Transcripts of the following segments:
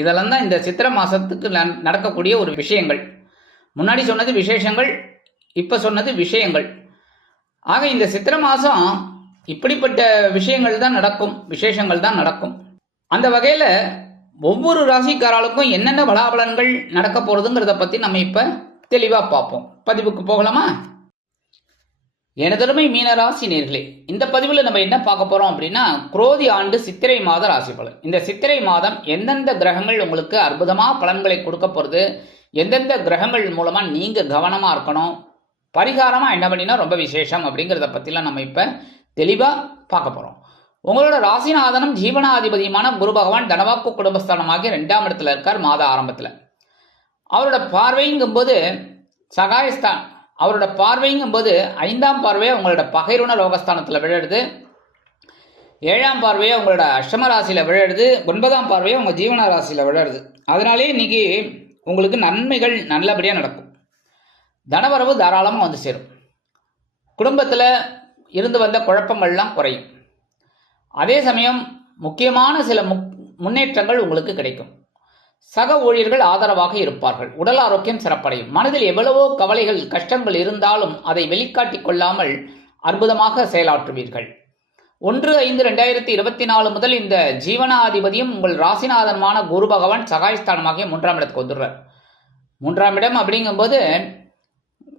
இதெல்லாம் தான் இந்த சித்திரை மாதத்துக்கு நடக்கக்கூடிய ஒரு விஷயங்கள். முன்னாடி சொன்னது விசேஷங்கள் இப்போ சொன்னது விஷயங்கள். ஆக இந்த சித்திரை மாதம் இப்படிப்பட்ட விஷயங்கள் தான் நடக்கும் விசேஷங்கள் தான் நடக்கும். அந்த வகையில் ஒவ்வொரு ராசிக்காரர்களுக்கும் என்னென்ன பலாபலன்கள் நடக்க போகிறதுங்கிறத பற்றி நம்ம இப்போ தெளிவாக பார்ப்போம். பதிவுக்கு போகலாமா? எனதருமை மீனராசி நேர்களே இந்த பதிவில் நம்ம என்ன பார்க்க போகிறோம் அப்படின்னா குரோதி ஆண்டு சித்திரை மாத ராசி பலன். இந்த சித்திரை மாதம் எந்தெந்த கிரகங்கள் உங்களுக்கு அற்புதமாக பலன்களை கொடுக்க போகிறது எந்தெந்த கிரகங்கள் மூலமாக நீங்கள் கவனமாக இருக்கணும் பரிகாரமாக என்ன பண்ணினா ரொம்ப விசேஷம் அப்படிங்கிறத பற்றிலாம் நம்ம இப்போ தெளிவாக பார்க்க போகிறோம் உங்களோட ராசிநாதனம் ஜீவனாதிபதியுமான குரு பகவான் தனவாக்கு குடும்பஸ்தானமாகி ரெண்டாம் இடத்துல இருக்கார் மாத ஆரம்பத்தில். அவரோட பார்வைங்கும்போது சகாயஸ்தான் அவரோட பார்வைங்கும்போது ஐந்தாம் பார்வையை உங்களோட பகைருண லோகஸ்தானத்தில் விழுது ஏழாம் பார்வையை உங்களோட அஷ்டம ராசியில் விழுது ஒன்பதாம் பார்வையை உங்கள் ஜீவன ராசியில் விழுது அதனாலே இன்னைக்கு உங்களுக்கு நன்மைகள் நல்லபடியாக நடக்கும். தனவரவு தாராளமாக வந்து சேரும். குடும்பத்தில் இருந்து வந்த குழப்பங்கள்லாம் குறையும். அதே சமயம் முக்கியமான சில முன்னேற்றங்கள் உங்களுக்கு கிடைக்கும். சக ஊழியர்கள் ஆதரவாக இருப்பார்கள். உடல் ஆரோக்கியம் சிறப்படையும். மனதில் எவ்வளவோ கவலைகள் கஷ்டங்கள் இருந்தாலும் அதை வெளிக்காட்டிக் கொள்ளாமல் அற்புதமாக செயலாற்றுவீர்கள். ஒன்று ஐந்து ரெண்டாயிரத்தி இருபத்தி நாலு முதல் இந்த ஜீவனாதிபதியும் உங்கள் ராசிநாதனமான குரு பகவான் சகாயஸ்தானமாகிய மூன்றாம் இடத்துக்கு வந்துடுறார். மூன்றாம் இடம் அப்படிங்கும்போது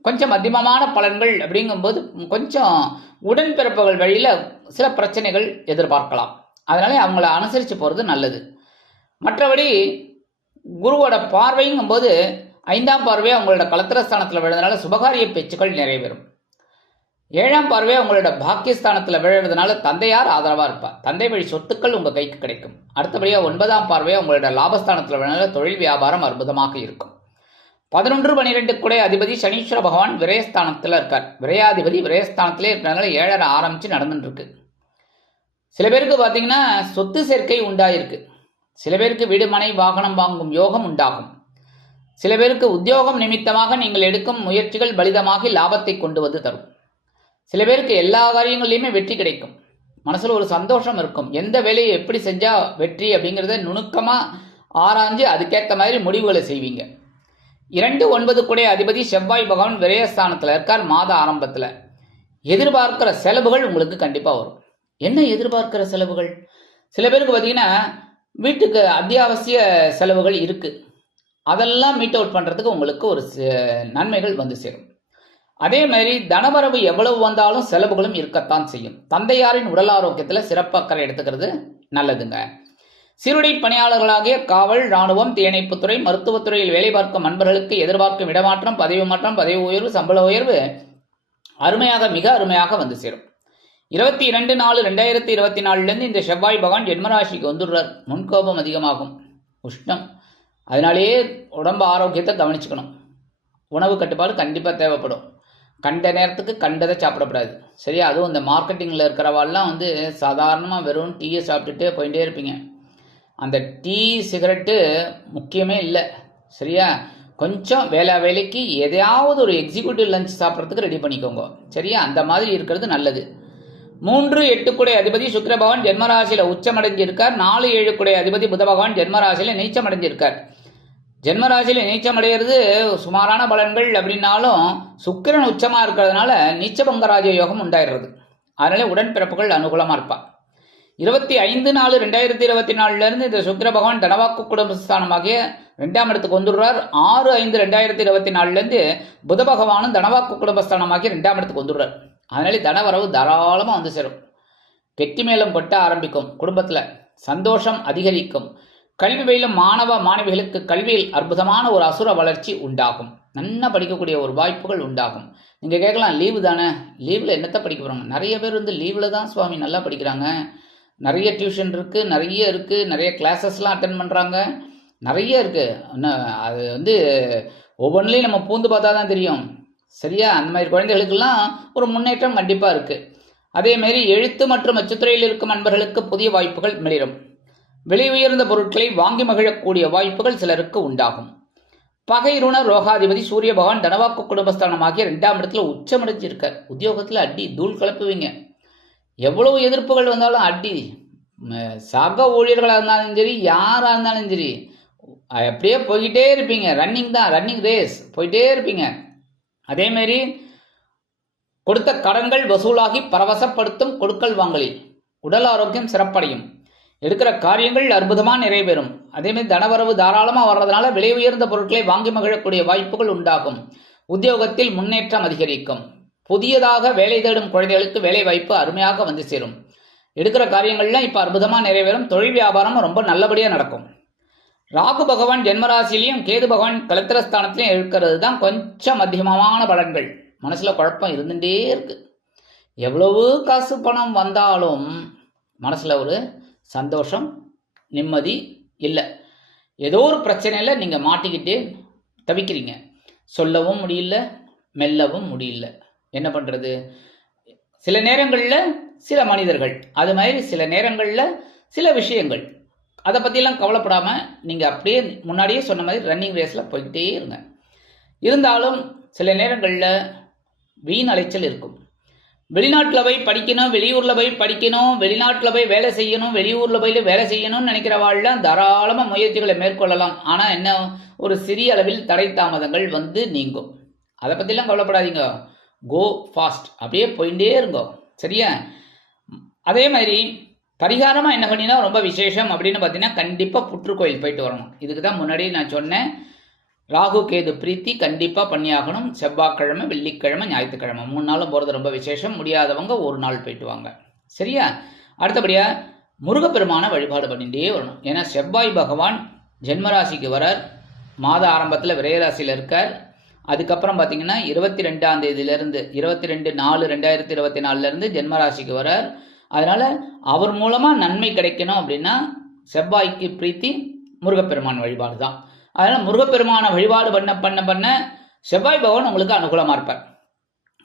கொஞ்சம் மத்தியமமான பலன்கள் அப்படிங்கும்போது கொஞ்சம் உடன்பிறப்புகள் வழியில் சில பிரச்சனைகள் எதிர்பார்க்கலாம். அதனால அவங்கள அனுசரித்து போகிறது நல்லது. மற்றபடி குருவோட பார்வைங்கும்போது ஐந்தாம் பார்வை அவங்களோட கலத்திரஸ்தானத்தில் விழுறதுனால சுபகாரிய பேச்சுக்கள் நிறைவேறும். ஏழாம் பார்வை உங்களோட பாக்கியஸ்தானத்தில் விழுறதுனால தந்தையார் ஆதரவாக இருப்பார். தந்தை வழி சொத்துக்கள் உங்கள் கைக்கு கிடைக்கும். அடுத்தபடியாக ஒன்பதாம் பார்வை உங்களோட லாபஸ்தானத்தில் விழுறதுனால தொழில் வியாபாரம் அற்புதமாக இருக்கும். பதினொன்று பன்னிரெண்டு கூட அதிபதி சனீஸ்வர பகவான் விரயஸ்தானத்தில் இருக்கார். விரயாதிபதி விரயஸ்தானத்திலே இருக்கிறதுனால ஏழரை ஆரம்பித்து நடந்துட்டு இருக்கு. சில பேருக்கு பார்த்தீங்கன்னா சொத்து சேர்க்கை உண்டாயிருக்கு. சில பேருக்கு வீடு மனை வாகனம் வாங்கும் யோகம் உண்டாகும். சில பேருக்கு உத்தியோகம் நிமித்தமாக நீங்கள் எடுக்கும் முயற்சிகள் பலிதமாகி லாபத்தை கொண்டு வந்து தரும். சில பேருக்கு எல்லா காரியங்கள்லையுமே வெற்றி கிடைக்கும். மனசில் ஒரு சந்தோஷம் இருக்கும். எந்த வேலையை எப்படி செஞ்சால் வெற்றி அப்படிங்கிறத நுணுக்கமாக ஆராய்ஞ்சு அதுக்கேற்ற மாதிரி முடிவுகளை செய்வீங்க. இரண்டு ஒன்பது கூட அதிபதி செவ்வாய் பகவான் விரயஸ்தானத்தில் இருக்கார் மாத ஆரம்பத்தில். எதிர்பார்க்கிற செலவுகள் உங்களுக்கு கண்டிப்பாக வரும். என்ன எதிர்பார்க்கிற செலவுகள்? சில பேருக்கு பார்த்தீங்கன்னா வீட்டுக்கு அத்தியாவசிய செலவுகள் இருக்குது அதெல்லாம் மீட் அவுட் பண்ணுறதுக்கு உங்களுக்கு ஒரு நன்மைகள் வந்து சேரும். அதே மாதிரி தனவரவு எவ்வளவு வந்தாலும் செலவுகளும் இருக்கத்தான் செய்யும். தந்தையாரின் உடல் ஆரோக்கியத்தில் சிறப்பு அக்கறை எடுத்துக்கிறது நல்லதுங்க. சீருடை பணியாளர்களாகிய காவல் ராணுவம் தீயணைப்புத்துறை மருத்துவத்துறையில் வேலை பார்க்கும் நண்பர்களுக்கு எதிர்பார்க்கும் இடமாற்றம் பதவி மாற்றம் பதவி உயர்வு சம்பள உயர்வு அருமையாக மிக அருமையாக வந்து சேரும். இருபத்தி இரண்டு நாலு ரெண்டாயிரத்தி இருபத்தி நாலுலேருந்து இந்த செவ்வாய் பகவான் ஜென்மராசிக்கு வந்துடுறார். முன்கோபம் அதிகமாகும். உஷ்ணம். அதனாலேயே உடம்பு ஆரோக்கியத்தை கவனிச்சுக்கணும். உணவு கட்டுப்பாடு கண்டிப்பாக தேவைப்படும். கண்ட நேரத்துக்கு கண்டதை சாப்பிடக்கூடாது. சரியா? அதுவும் இந்த மார்க்கெட்டிங்கில் இருக்கிறவாள்லாம் வந்து சாதாரணமாக வெறும் டீயை சாப்பிட்டுட்டே போயிட்டே இருப்பீங்க. அந்த டீ சிகரெட்டு முக்கியமே இல்லை. சரியா? கொஞ்சம் வேலை வேலைக்கு எதையாவது ஒரு எக்ஸிக்யூட்டிவ் லஞ்ச் சாப்பிட்றதுக்கு ரெடி பண்ணிக்கோங்க. சரியா? அந்த மாதிரி இருக்கிறது நல்லது. மூன்று எட்டு குடை அதிபதி சுக்கிர பகவான் ஜென்மராசியில் உச்சமடைஞ்சிருக்கார். நாலு ஏழு குடை அதிபதி புத பகவான் ஜென்மராசியில் நீச்சமடைஞ்சிருக்கார். ஜென்மராசியில் நீச்சம் அடைகிறது சுமாரான பலன்கள் அப்படின்னாலும் சுக்கிரன் உச்சமா இருக்கிறதுனால நீச்சபங்க ராஜ யோகம் உண்டாயிடுறது. அதனால உடன்பிறப்புகள் அனுகூலமா இருப்பான் இருபத்தி ஐந்து நாலு ரெண்டாயிரத்தி இருபத்தி நாலுலேருந்து இந்த சுக்கிர பகவான் தனவாக்கு குடும்பஸ்தானமாகிய ரெண்டாம் இடத்துக்கு வந்துடுறார். ஆறு ஐந்து ரெண்டாயிரத்தி இருபத்தி நாலுலேருந்து புத பகவானும் தனவாக்கு குடும்பஸ்தானமாகி ரெண்டாம் இடத்துக்கு வந்துடுறார். அதனால தனவரவு தாராளமாக வந்து சேரும். கெட்டி மேலும் கொட்ட ஆரம்பிக்கும் குடும்பத்தில். சந்தோஷம் அதிகரிக்கும். கல்வி பயிலும் மாணவ மாணவிகளுக்கு கல்வியில் அற்புதமான ஒரு அசுர வளர்ச்சி உண்டாகும். நல்லா படிக்கக்கூடிய ஒரு வாய்ப்புகள் உண்டாகும். நீங்கள் கேட்கலாம் லீவு தானே? லீவில் என்னத்தை படிக்க போகிறாங்க நிறைய பேர் வந்து லீவில் தான் சுவாமி நல்லா படிக்கிறாங்க. நிறைய டியூஷன் இருக்குது நிறைய இருக்குது நிறைய கிளாஸஸ்லாம் அட்டன் பண்ணுறாங்க நிறைய இருக்குது அது வந்து ஒவ்வொன்றிலையும் நம்ம பூந்து பார்த்தா தான் தெரியும். சரியா? அந்த மாதிரி குழந்தைகளுக்கெல்லாம் ஒரு முன்னேற்றம் கண்டிப்பாக இருக்குது அதேமாரி எழுத்து மற்றும் அச்சுத்துறையில் இருக்கும் நண்பர்களுக்கு புதிய வாய்ப்புகள் மிளிரும் விலை உயர்ந்த பொருட்களை வாங்கி மகிழக்கூடிய வாய்ப்புகள் சிலருக்கு உண்டாகும். பகைருண ரோகாதிபதி சூரிய பகவான் தனவாக்கு குடும்பஸ்தானமாகிய ரெண்டாம் இடத்துல உச்சமடைஞ்சிருக்க உத்தியோகத்தில் அடி தூள் கலப்புவீங்க. எவ்வளவு எதிர்ப்புகள் வந்தாலும் அடி. சக ஊழியர்களாக இருந்தாலும் சரி யாராக இருந்தாலும் சரி அப்படியே போய்கிட்டே இருப்பீங்க. ரன்னிங் தான் ரன்னிங் ரேஸ் போயிட்டே இருப்பீங்க. அதேமாரி கொடுத்த கடன்கள் வசூலாகி பரவசப்படுத்தும் கொடுக்கல் வாங்கலில் உடல் ஆரோக்கியம் சிறப்படையும். எடுக்கிற காரியங்கள் அற்புதமாக நிறைவேறும். அதேமாரி தனவரவு தாராளமாக வர்றதுனால விலை உயர்ந்த பொருட்களை வாங்கி மகிழக்கூடிய வாய்ப்புகள் உண்டாகும். உத்தியோகத்தில் முன்னேற்றம் அதிகரிக்கும். புதியதாக வேலை தேடும் குழந்தைகளுக்கு வேலை வாய்ப்பு அருமையாக வந்து சேரும். எடுக்கிற காரியங்கள்லாம் இப்போ அற்புதமாக நிறைவேறும். தொழில் வியாபாரம் ரொம்ப நல்லபடியாக நடக்கும். ராகு பகவான் ஜென்மராசிலையும் கேது பகவான் கலத்திரஸ்தானத்திலையும் இருக்கிறது தான் கொஞ்சம் மத்தியமமான பலன்கள். மனசில் குழப்பம் இருந்துகிட்டே இருக்கு. எவ்வளவு காசு பணம் வந்தாலும் மனசில் ஒரு சந்தோஷம் நிம்மதி இல்லை. ஏதோ ஒரு பிரச்சனையில் நீங்கள் மாட்டிக்கிட்டு தவிக்கிறீங்க. சொல்லவும் முடியல மெல்லவும் முடியல. என்ன பண்ணுறது சில நேரங்களில் சில மனிதர்கள் அது மாதிரி சில நேரங்களில் சில விஷயங்கள். அதை பற்றிலாம் கவலைப்படாமல் நீங்கள் அப்படியே முன்னாடியே சொன்ன மாதிரி ரன்னிங் ரேஸில் போய்கிட்டே இருங்க. இருந்தாலும் சில நேரங்களில் வீண் அலைச்சல் இருக்கும். வெளிநாட்டில் போய் படிக்கணும் வெளியூரில் போய் படிக்கணும் வெளிநாட்டில் போய் வேலை செய்யணும் வெளியூரில் போய் வேலை செய்யணும்னு நினைக்கிறவாள்லாம் தாராளமாக முயற்சிகளை மேற்கொள்ளலாம். ஆனால் என்ன ஒரு சிறிய அளவில் தடை தாமதங்கள் வந்து நீங்கும். அதை பற்றிலாம் கவலைப்படாதீங்க. கோ ஃபாஸ்ட் அப்படியே போயிட்டே இருங்கோ. சரியா? அதே மாதிரி பரிகாரமாக என்ன பண்ணினா ரொம்ப விசேஷம் அப்படின்னு பார்த்தீங்கன்னா கண்டிப்பாக புற்றுக்கோயில் போயிட்டு வரணும். இதுக்கு தான் முன்னாடி நான் சொன்னேன். ராகு கேது பிரீத்தி கண்டிப்பாக பண்ணியாகணும். செவ்வாய்க்கிழமை வெள்ளிக்கிழமை ஞாயிற்றுக்கிழமை. மூணு நாளும் போகிறது ரொம்ப விசேஷம். முடியாதவங்க ஒரு நாள் போயிட்டு வாங்க. சரியா? அடுத்தபடியாக முருகப்பெருமான வழிபாடு பண்ணிகிட்டே வரணும். ஏன்னா செவ்வாய் பகவான் ஜென்மராசிக்கு வரார். மாத ஆரம்பத்தில் விரையராசியில் இருக்கார். அதுக்கப்புறம் பார்த்தீங்கன்னா இருபத்தி ரெண்டாம் தேதியிலேருந்து இருபத்தி ரெண்டு நாலு ரெண்டாயிரத்தி இருபத்தி நாலுலேருந்து ஜென்மராசிக்கு வரார். அதனால் அவர் மூலமாக நன்மை கிடைக்கணும் அப்படின்னா செவ்வாய்க்கு பிரீத்தி முருகப்பெருமான் வழிபாடு தான். அதனால் முருகப்பெருமான வழிபாடு பண்ண பண்ண பண்ண செவ்வாய் பகவான் உங்களுக்கு அனுகூலமாக இருப்பார்.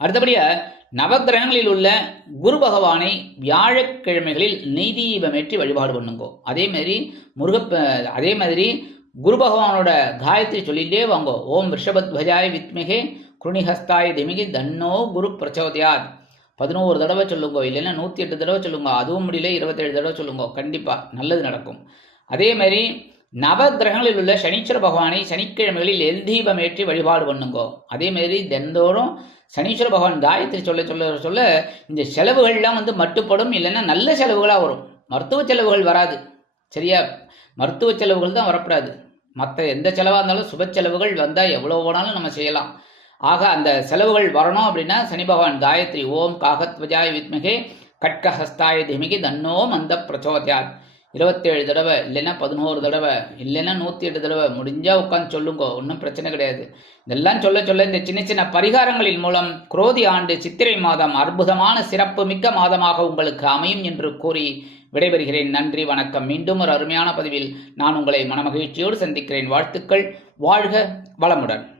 அடுத்தபடியாக நவக்கிரகங்களில் உள்ள குரு பகவானை வியாழக்கிழமைகளில் நெய் தீபமேற்றி வழிபாடு பண்ணுங்கோ. அதே மாதிரி முருகப்ப அதே மாதிரி குரு பகவானோட காயத்ரி சொல்லிட்டே வாங்கோ. ஓம் ரிஷபத்வஜாய் வித்மிகே குருணிஹஸ்தாய திமிகி தன்னோ குரு பிரச்சோதயாத். பதினோரு தடவை சொல்லுங்க இல்லைன்னா நூற்றி எட்டு தடவை சொல்லுங்க அதுவும் முடியல இருபத்தேழு தடவை சொல்லுங்க. கண்டிப்பாக நல்லது நடக்கும். அதே மாதிரி நவ கிரகங்களில் உள்ள சனீஸ்வர பகவானை சனிக்கிழமைகளில் எல் தீபம் ஏற்றி வழிபாடு பண்ணுங்கோ. அதே மாதிரி தினந்தோறும் சனீஸ்வர பகவான் காயத்ரி சொல்ல சொல்ல சொல்ல இந்த செலவுகள்லாம் வந்து மட்டுப்படும் இல்லைன்னா நல்ல செலவுகளாக வரும். மருத்துவ செலவுகள் வராது. சரியா? மருத்துவ செலவுகள் தான் வரக்கூடாது. மற்ற எந்த செலவாக இருந்தாலும் சுப செலவுகள் வந்தால் எவ்வளோ வேணாலும் நம்ம செய்யலாம். ஆக அந்த செலவுகள் வரணும் அப்படின்னா சனி பகவான் காயத்ரி ஓம் காகத்வஜாய வித்மகே கட்கஹஸ்தாய திமிகி தன்னோ மந்த பிரச்சோதயாத். இருபத்தேழு தடவை இல்லைன்னா பதினோரு தடவை இல்லைன்னா நூற்றி எட்டு தடவை முடிஞ்சால் உட்காந்து சொல்லுங்க ஒன்றும் பிரச்சனை கிடையாது. இதெல்லாம் சொல்ல சொல்ல இந்த சின்ன சின்ன பரிகாரங்களின் மூலம் குரோதி ஆண்டு சித்திரை மாதம் அற்புதமான சிறப்பு மிக்க மாதமாக உங்களுக்கு அமையும் என்று கூறி விடைபெறுகிறேன். நன்றி வணக்கம். மீண்டும் ஒரு அருமையான பதிவில் நான் உங்களை மனமகிழ்ச்சியோடு சந்திக்கிறேன். வாழ்த்துக்கள். வாழ்க வளமுடன்.